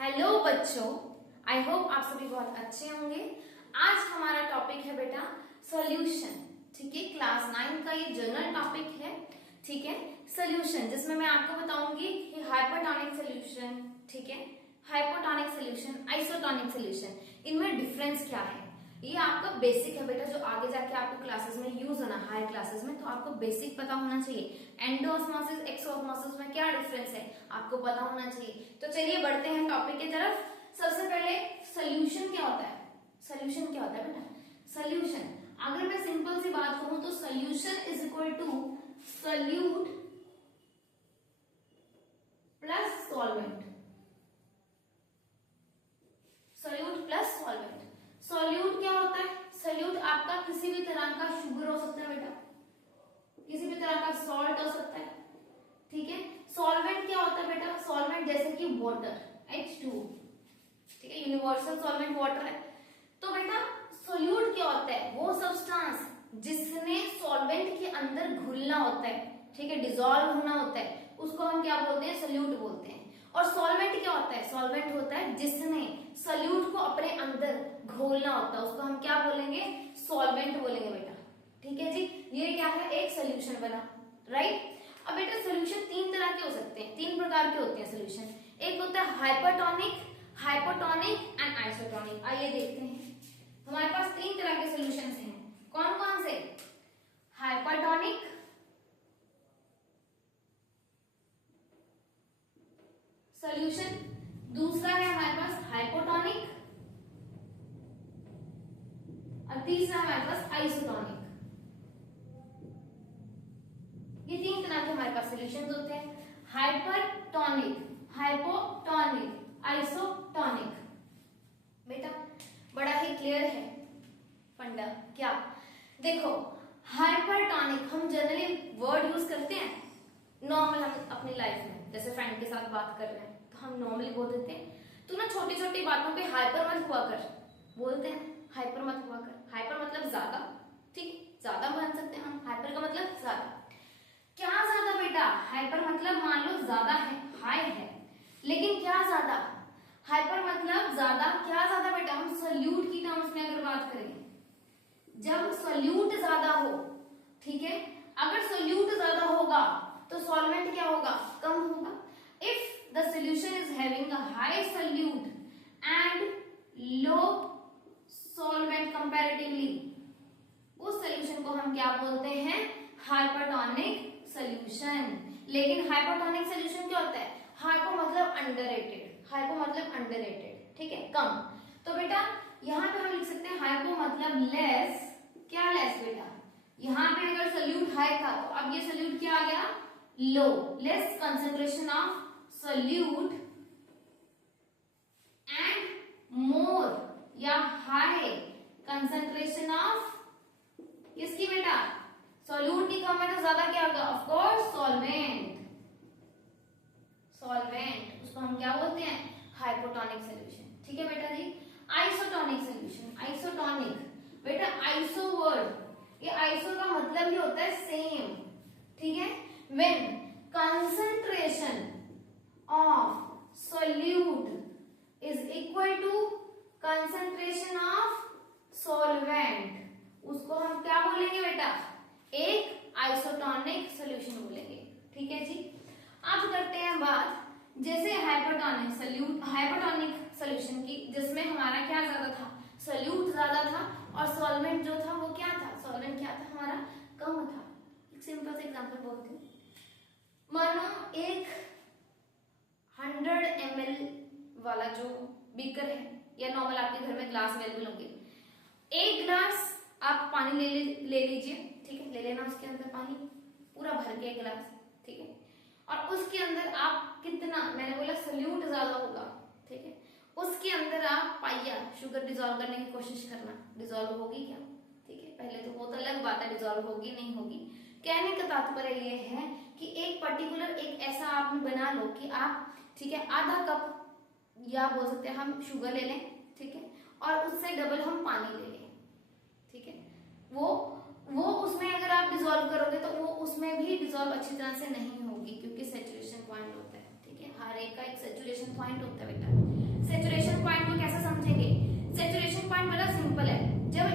Hello बच्चों, I hope आप सभी बहुत अच्छे होंगे। आज हमारा टॉपिक है बेटा सॉल्यूशन। ठीक है, क्लास 9 का ये जनरल टॉपिक है। ठीक है, सॉल्यूशन जिसमें मैं आपको बताऊंगी कि हाइपरटोनिक सॉल्यूशन, ठीक है, हाइपोटोनिक सॉल्यूशन, आइसोटोनिक सॉल्यूशन, इनमें डिफरेंस क्या है। ये आपका बेसिक है बेटा, जो आगे जाके आपको क्लासेस में यूज होना, हाई क्लासेस में, तो आपको बेसिक पता होना चाहिए। एंडोऑस्मोसिस एक्सोऑस्मोसिस में क्या डिफरेंस है आपको पता होना चाहिए। तो चलिए बढ़ते हैं टॉपिक की तरफ। सबसे पहले सोल्यूशन क्या होता है। सोल्यूशन क्या होता है बेटा? सोल्यूशन, अगर मैं सिंपल सी बात कहूं तो solution is equal to solute plus solvent. Solute plus solvent. Solute क्या होता है? सोल्यूट आपका किसी भी तरह का शुगर हो सकता है बेटा, किसी भी तरह का सॉल्ट हो सकता है। ठीक है, सॉल्वेंट क्या होता है बेटा? सॉल्वेंट जैसे कि वाटर, H2, ठीक है, यूनिवर्सल सॉल्वेंट वाटर है। तो बेटा सोल्यूट क्या होता है? वो सब्सटेंस जिसने सॉल्वेंट के अंदर घुलना होता है, ठीक है, डिसॉल्व होना होता है, उसको हम क्या बोलते हैं? सोल्यूट बोलते हैं। और सॉल्वेंट क्या होता है? सॉल्वेंट होता है जिसने सोल्यूट को अपने अंदर घोलना होता है, उसको हम क्या बोलेंगे? सॉल्वेंट बोलेंगे बेटा। ठीक है जी, ये क्या है? एक सोल्यूशन बना, राइट। अब बेटा सोल्यूशन तीन तरह के हो सकते हैं, तीन प्रकार के होते हैं सोल्यूशन। एक होता है हाइपरटोनिक, हाइपोटोनिक एंड आइसोटोनिक। आइए देखते हैं, हमारे पास तीन तरह के सोल्यूशंस हैं। कौन कौन से? हाइपरटोनिक, सोल्यूशन, दूसरा है हमारे पास हाइपोटोनिक, और तीसरा हमारे पास आइसोटोनिक। ये तीन तरह के हमारे पास सोल्यूशंस होते हैं, हाइपरटोनिक, हाइपोटोनिक, आइसोटोनिक। बेटा बड़ा ही क्लियर है फंडा। क्या देखो, हाइपरटोनिक हम जनरली वर्ड यूज करते हैं नॉर्मल, हम अपनी लाइफ में जैसे फ्रेंड के साथ बात कर रहे हैं तो हम नॉर्मली बोल देते हैं तू ना छोटी छोटी बातों पे हाइपर मत हुआ कर, बोलते हैं हाइपर मत हुआ कर। हाइपर मतलब ज्यादा, ठीक, ज्यादा मान सकते हैं हम। हाइपर का मतलब ज्यादा। क्या ज्यादा बेटा? हाइपर मतलब मान लो ज्यादा है, हाई है, लेकिन क्या ज्यादा? हाइपर मतलब ज्यादा। क्या ज्यादा बेटा? हम सोल्यूट की टर्म्स में अगर बात करें, जब सोल्यूट ज्यादा हो, ठीक है, अगर सोल्यूट ज्यादा होगा तो सॉल्वेंट क्या होगा? कम होगा। If the solution is having a high solute and low solvent comparatively, उस सोल्यूशन को हम क्या बोलते हैं? Hypertonic solution. लेकिन हाइपोटोनिक सोल्यूशन क्या होता है? हाइपो मतलब अंडररेटेड, हाइपो मतलब अंडररेटेड, ठीक है, कम। तो बेटा यहां पे हम लिख सकते हैं हाइपो मतलब लेस। क्या लेस बेटा? यहां पे अगर सोल्यूट हाई था तो अब ये सोल्यूट क्या आ गया? लो, less concentration of solute and more या हाई कंसेंट्रेशन ऑफ किसकी बेटा? सोल्यूट की कम है तो ज्यादा क्या होगा? Of course solvent. सॉल्वेंट उसको हम क्या बोलते हैं? Hypotonic solution. ठीक है बेटा जी। आइसोटोनिक सॉल्यूशन, आइसोटोनिक बेटा, आइसो वर्ड, ये आइसो का मतलब ही होता है सेम, ठीक है। When concentration of solute is equal to concentration of solvent, उसको हम क्या बोलेंगे बेटा? एक आइसोटोनिक सॉल्यूशन बोलेंगे। ठीक है जी। अब करते हैं बात जैसे हाइपरटोनिक सोल्यूट, हाइपरटोनिक सॉल्यूशन की, जिसमें हमारा क्या ज्यादा था? सोल्यूट ज्यादा था और सॉल्वेंट जो था वो क्या था? सॉल्वेंट क्या था हमारा? कम था। एक सिंपल सा एग्जांपल बोलते हैं, मानो एक 100 ml वाला जो बीकर है, या नॉर्मल आपके घर में ग्लास अवेलेबल होंगे, एक ग्लास आप पानी ले लीजिए, ठीक है, ले लेना उसके अंदर पानी पूरा भर के एक गिलास, ठीक है, और उसके अंदर आप कितना, मैंने बोला सोल्यूट ज्यादा होगा, ठीक है, उसके अंदर आप पाइया शुगर डिजोल्व करने की कोशिश करना। डिजोल्व होगी क्या? ठीक है, पहले तो बहुत अलग बात है डिजोल्व होगी नहीं होगी। कहने का तात्पर्य ये है कि एक पर्टिकुलर एक ऐसा आप बना लो कि आप, ठीक है, आधा कप या बोल सकते हैं हम शुगर ले लें, ठीक है, और उससे डबल हम पानी ले लें, ठीक है, वो उसमें अगर आप डिसॉल्व करोगे तो वो उसमें भी डिसॉल्व अच्छी तरह से नहीं होगी, क्योंकि सैचुरेशन पॉइंट होता है, ठीक है, हर एक का एक सैचुरेशन पॉइंट होता है बेटा। पॉइंट बड़ा सिंपल है। जब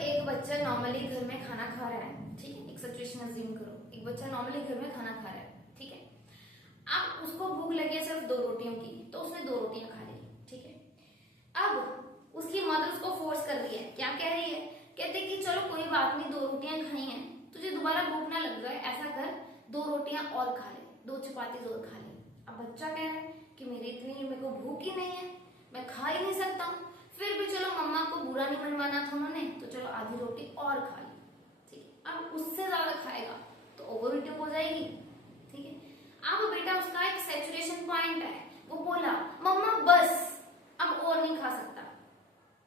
एक बच्चा नॉर्मली घर में खाना खा रहा है, ठीक है, एक सिचुएशन अज्यूम करो, एक बच्चा नॉर्मली घर में खाना खा रहा है, ठीक है, अब उसको भूख लगी है सिर्फ 2 रोटियों की, तो उसने 2 रोटियां खा ली, ठीक है। अब उसकी मदर उसको फोर्स कर रही है, क्या कह रही है, कहते कि चलो कोई बात नहीं, 2 रोटियां खाई हैं, तुझे दोबारा भूख ना लग जाए, ऐसा कर 2 रोटियां और खा ले, 2 चपाती और खा ले। अब बच्चा कह रहा है कि मेरे को भूख ही नहीं है, मैं खा ही नहीं सकता हूँ, फिर भी चलो मम्मा को बुरा नहीं मनवाना था उन्होंने, तो चलो आधी रोटी और खा ली, ठीक है। अब उससे ज्यादा खाएगा तो ओवर ईटिंग हो जाएगी, ठीक है। अब बेटा उसका एक सैचुरेशन पॉइंट है, वो बोला मम्मा बस अब और नहीं खा सकता,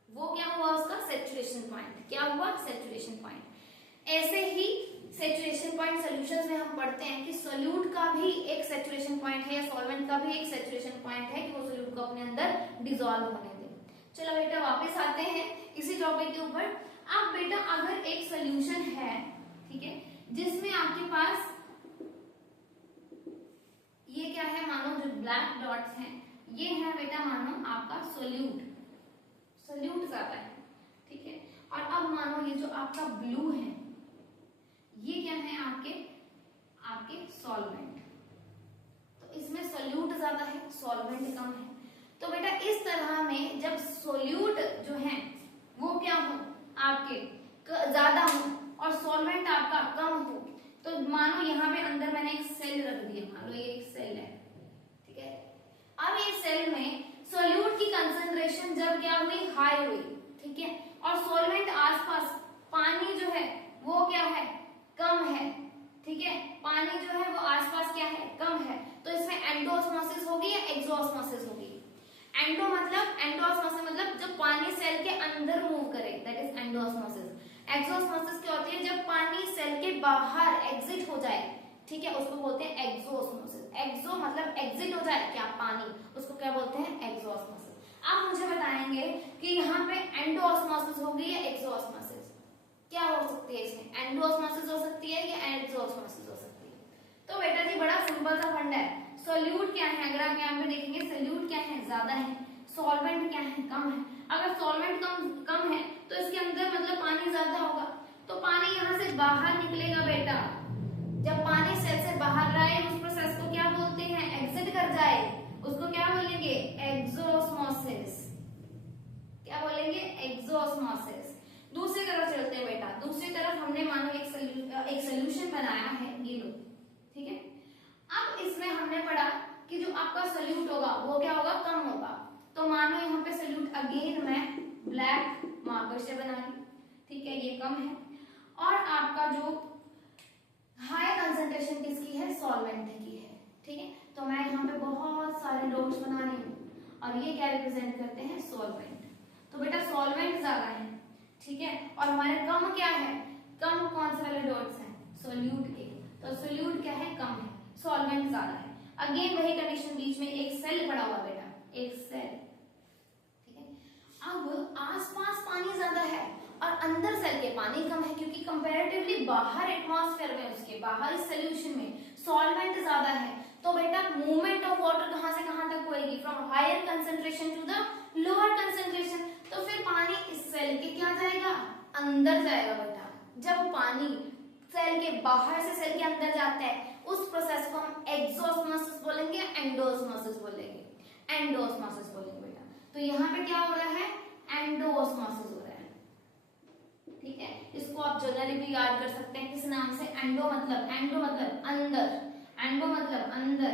वो क्या हुआ उसका सैचुरेशन पॉइंट, क्या हुआ सैचुरेशन पॉइंट। ऐसे ही सैचुरेशन पॉइंट सॉल्यूशंस में हम पढ़ते हैं कि सोल्यूट का भी एक सैचुरेशन पॉइंट है या सॉल्वेंट का भी एक सैचुरेशन पॉइंट है कि वो सोल्यूट को अपने अंदर डिसॉल्व होने दे। चलो बेटा वापस आते हैं इसी टॉपिक के ऊपर। अब बेटा अगर एक सोल्यूशन है, ठीक है, जिसमें आपके पास ये क्या है, मानो जो ब्लैक डॉट्स हैं ये है बेटा मानो आपका सोल्यूट ज्यादा है, ठीक है, और अब मानो ये जो आपका ब्लू है ये क्या है आपके सॉल्वेंट, तो इसमें सोल्यूट ज्यादा है सॉल्वेंट कम है। तो बेटा इस तरह में जब सोल्यूट जो है वो क्या हो आपके ज्यादा हो और सॉल्वेंट आपका कम हो, तो मानो यहाँ पे अंदर मैंने एक सेल रख दिया, मान लो ये एक सेल है, ठीक है। अब ये सेल में सोल्यूट की कंसंट्रेशन जब क्या हुई हाई हुई, ठीक है, और सॉल्वेंट आसपास पानी जो है वो क्या है कम है, ठीक है, पानी जो है वो आसपास क्या है कम है, तो इसमें एंडोऑस्मोसिस होगी या एक्सोऑस्मोसिस होगी। एंडोऑस्मोसिस मतलब जब पानी सेल के अंदर मूव करे, दैट इज एंडोऑस्मोसिस। एक्सोऑस्मोसिस क्या होती है जब पानी सेल के बाहर एग्जिट हो जाए, ठीक है, उसको बोलते हैं एक्सोऑस्मोसिस। एक्सो मतलब एग्जिट हो जाए क्या पानी, उसको क्या बोलते हैं एक्सोऑस्मोसिस। आप मुझे बताएंगे कि यहाँ पे एंडोऑस्मोसिस होगी या एक्सोऑस्मोसिस, क्या हो सकती है इसमें, एंडोऑस्मोसिस हो सकती है या एक्सोऑस्मोसिस हो सकती है। तो बेटा जी बड़ा सिंपल सा फंडा है, सोल्यूट क्या है, अगर आप यहाँ पे देखेंगे सोल्यूट क्या है ज्यादा है, सॉल्वेंट क्या है कम है। अगर सॉल्वेंट कम है तो इसके अंदर मतलब पानी ज्यादा होगा, तो पानी यहाँ से बाहर निकलेगा बेटा, जब पानी सेल से बाहर आए उस प्रोसेस को क्या बोलते हैं एग्जिट कर जाए, उसको क्या बोलेंगे एक्सोऑस्मोसिस, क्या बोलेंगे एक्सोऑस्मोसिस। दूसरी तरफ चलते हैं बेटा, दूसरी तरफ हमने मानो एक सोल्यूशन बनाया है, ये लो, ठीक है। अब इसमें हमने पढ़ा कि जो आपका सोल्यूट होगा वो क्या होगा कम होगा, तो मानो यहाँ पे सोल्यूट अगेन मैं ब्लैक मार्कर से बना रही, ठीक है, ये कम है, और आपका जो हाई कंसंट्रेशन किसकी है सॉल्वेंट की है, ठीक है, तो मैं यहाँ पे बहुत सारे डॉट्स बना रही हूँ और ये क्या रिप्रेजेंट करते हैं सॉल्वेंट। तो बेटा सॉल्वेंट ज्यादा है, ठीक है, और हमारे कम क्या है, कम कौन से वाले डॉट्स हैं सोल्यूट के, तो सोल्यूट क्या है कम है, सॉल्वेंट ज्यादा है। अगेन वही कंडीशन, बीच में एक सेल पड़ा हुआ बेटा, एक सेल, ठीक है। अब आसपास पानी ज्यादा है और अंदर सेल के पानी कम है, क्योंकि कंपैरेटिवली बाहर एटमॉस्फेयर में उसके बाहर इस सोल्यूशन में सॉल्वेंट ज्यादा है, तो बेटा मूवमेंट ऑफ वाटर कहां से कहां तक होएगी, from higher concentration to the lower concentration, तो फिर पानी इस सेल के क्या जाएगा अंदर जाएगा बेटा। जब पानी सेल के बाहर से सेल के अंदर जाता है उस प्रोसेस को हम एक्सोऑस्मोसिस बोलेंगे, एंडोऑस्मोसिस बोलेंगे, एंडोऑस्मोसिस बोलेंगे बेटा। तो यहाँ पे क्या हो रहा है एंडोऑस्मोसिस हो रहा है, ठीक है। इसको आप जनरली भी याद कर सकते हैं किस नाम से, एंडो मतलब अंदर, एंडो मतलब अंदर,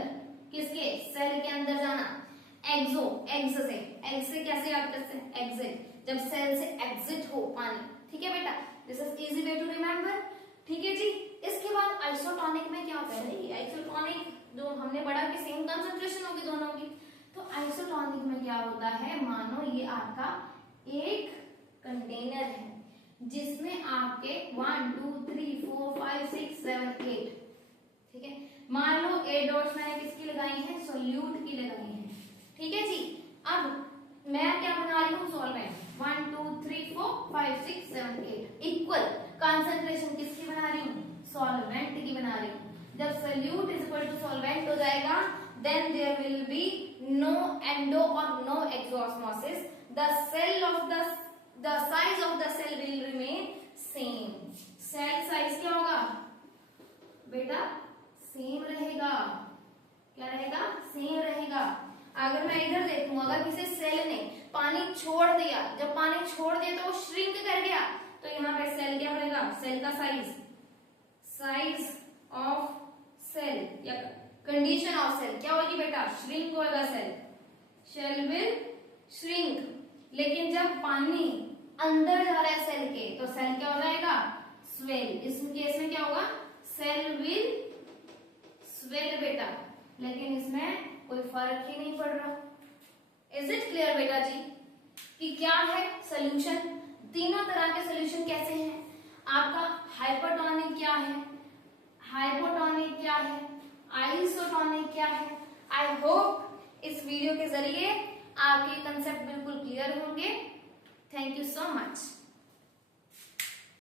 किसके सेल के अंदर जाना, एक्सो एक्स से कैसे याद करते हैं एग्जिट, जब सेल से एग्जिट हो पानी, ठीक है बेटा, this is easy way to remember, ठीक है जी। इसके बाद आइसोटोनिक में क्या होता है, आइसोटोनिक जो हमने पढ़ा कि सेम कंसंट्रेशन होगी दोनों की, तो आइसोटोनिक में क्या होता है, मानो ये आपका एक कंटेनर है जिसमें आपके 1 2 3 4 5 6 7 8, ठीक है, मान लो 8 डॉट्स मैंने किसकी लगाई है सोल्यूट की लगाई है, ठीक है जी। अब मैं क्या बना रही हूँ सॉल्वेंट, 1 2 3 4 5 6 7 8 इक्वल कंसंट्रेशन किसकी बना रही हूँ सॉल्वेंट की बना रही हूँ। जब solute is equal to solvent हो जाएगा then there will be no endo or no exosmosis. The size of the cell will remain same. Cell size क्या होगा बेटा? सेम रहेगा. क्या रहेगा? सेम रहेगा. अगर मैं इधर देखूं, अगर किसी सेल ने पानी छोड़ दिया, जब पानी छोड़ दिया तो वो श्रिंक कर गया, तो यहाँ पे सेल क्या होगा? सेल का साइज ऑफ सेल या कंडीशन ऑफ सेल क्या होगी बेटा? श्रिंक होगा सेल विल श्रिंक. लेकिन जब पानी अंदर जा रहा है सेल के, तो सेल क्या हो जाएगा? स्वेल. इस केस में क्या होगा? सेल विल स्वेल बेटा. लेकिन इसमें कोई फर्क ही नहीं पड़ रहा. इज इट क्लियर बेटा जी कि क्या है सोल्यूशन? तीनों तरह के सोल्यूशन कैसे हैं? आपका हाइपरटोनिक क्या है, हाइपोटोनिक क्या है, आइसोटोनिक क्या है. आई होप इस वीडियो के जरिए आपके कंसेप्ट बिल्कुल क्लियर होंगे. Thank you so much.